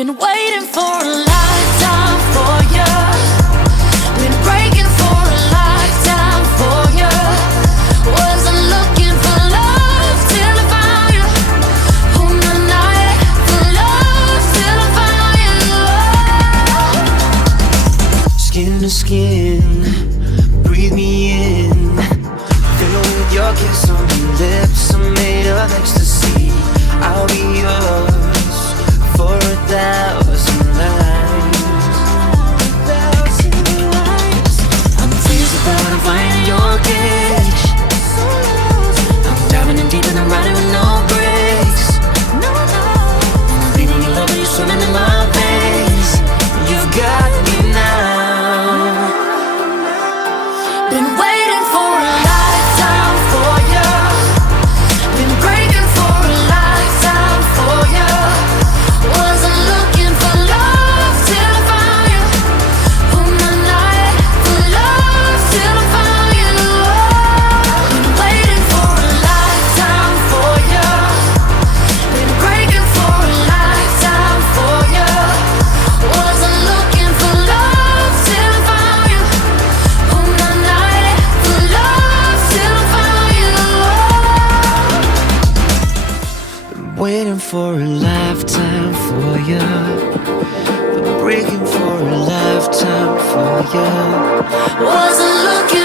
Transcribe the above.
Been waiting for a lifetime for you. Been breaking for a lifetime for you. Wasn't looking for love till I found you. On the night for love till I found you. Skin to skin, breathe me in. Fill with your kiss on your lips. I'm made of ecstasy. I'll be yours for 1,000 lives. I'm crazy about I'm finding your cage. I'm diving in deep and I'm riding with no brakes. I'm bleeding in love with you, swimming in my veins. You've got me now. Been waiting for a lifetime for you. Been breaking for a lifetime for you. Wasn't looking for love till I found you. On the night for love till I found you. Been waiting for a lifetime for you. Been breaking for a lifetime for you. Wasn't looking for love till I found you. On the night for love till I found you. Been waiting for a lifetime for you. Been breaking for a lifetime for you. Wasn't looking